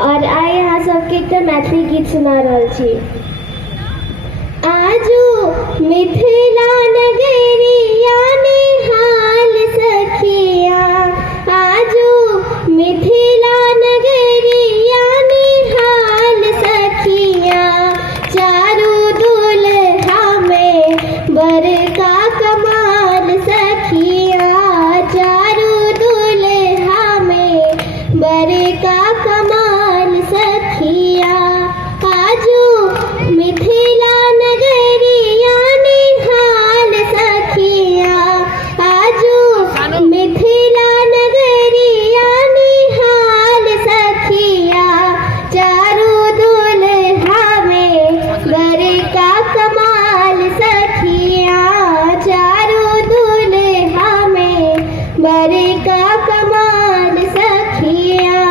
और आइ यहाँ सबके एकटा मैथिली गीत सुना रहल छी। आजू मिथिला नगरिया निहाल सखिया, आजू मिथिला नगरिया निहाल सखिया, चारू दुल्हा में बड़का कमाल सखिया, चारू दुल्हा में बड़का कमाल सखिया, आजू मिथिला नगरिया निहाल सखिया, आजू मिथिला नगरिया निहाल सखिया, चारू दुल्हा में बड़का कमाल सखिया, चारू दुल्हा में बड़का कमाल सखिया।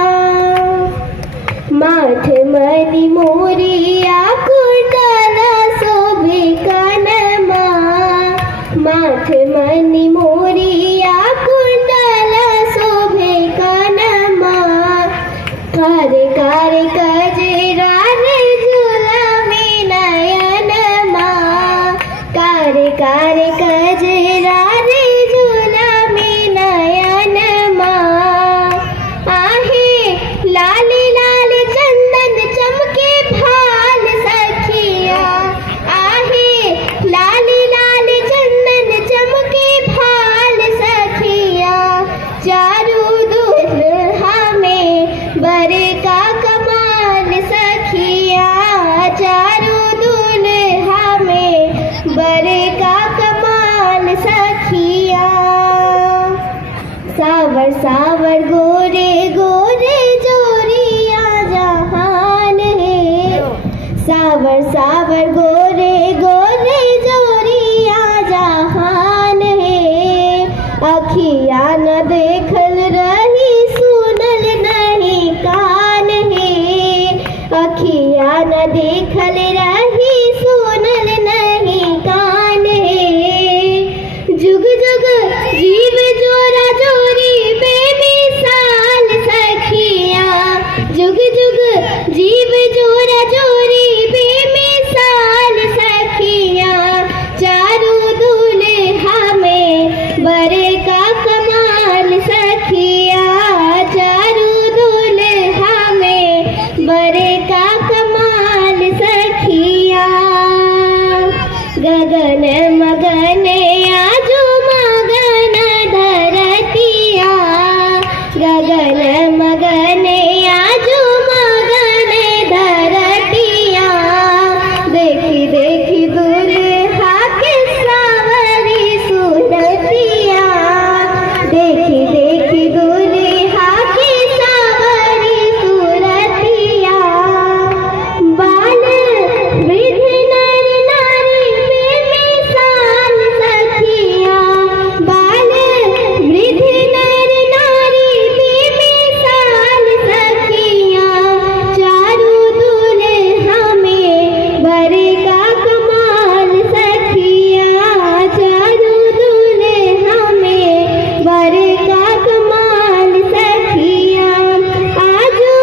माथ मणि मोरिया कुंडल शोभे कनमा, माथ मणि मोरिया कुंडल शोभे कनमा, कार कार कजरा रे झुलमे नयनमा, कार कार कजरा रे झुलमे नयनमा, आहे लाली लाल चंदन चमके भाल सखिया, आहे लाली लाल चंदन चमके भाल सखिया, चारू दुल्हा में बड़का कमाल सखिया, चारू दुल्हा में बड़का कमाल सखिया। सावर सावर गोरे गोरे जोरिया जहान है, सावर सावर गोरे गोरे जोरिया जहान है, अखिया न देखल रही सुनल नहीं कान है, अखिया न देखल रही सुनल नहीं कान है, जुग जुग जीव जोरा जोरी बेमिसाल सखिया, जुग जुग जीव जोरा जोरी बेमिसाल सखिया, चारू दुल्हा में बड़का कमाल सखिया, चारू दुल्हा में बड़का कमाल सखिया। गगन मगन आजू मगन धरतिया, गगन मगन आजू मगन धरतिया, देखी देखी दुल्हा के सावरी सूरतिया, देखी देखी दुल्हा के सावरी सूरतिया, बाल वृद्ध नर नारी बेमिसाल सखिया, बाल वृद्ध नर नारी बेमिसाल सखिया, चारू दुल्हा में बड़का कमाल सखिया, चारू दुल्हा में बड़का कमाल सखिया, आजू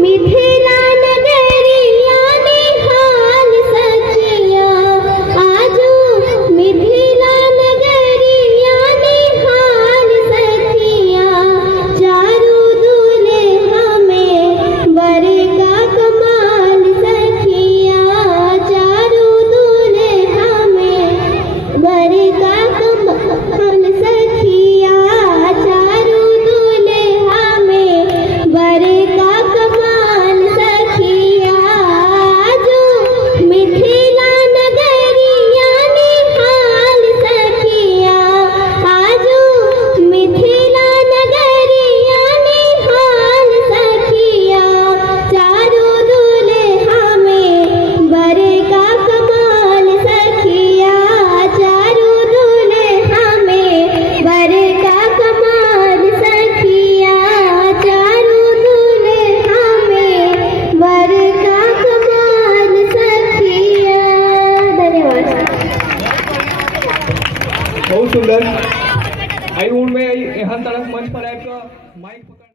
मिथिला नगरिया निहाल सखिया, आजू मिथिला नगरिया निहाल सखिया, चारू दुल्हा में बड़का कमाल सखिया, चारू दुल्हा में बड़का कमाल सखिया, चारू दुल्हा में बड़का कमाल सखिया, आजू मिथिला नगरिया निहाल सखिया, आजू मिथिला नगरिया निहाल सखिया, चारू दुल्हा में बड़का कमाल सखिया, चारू दुल्हा में बड़का कमाल सखिया, चारू दुल्हा में बड़का कमाल सखिया। धन्यवाद। बहुत सुंदर। आई उड़ में यहाँ तरफ मंच पर आकर माइक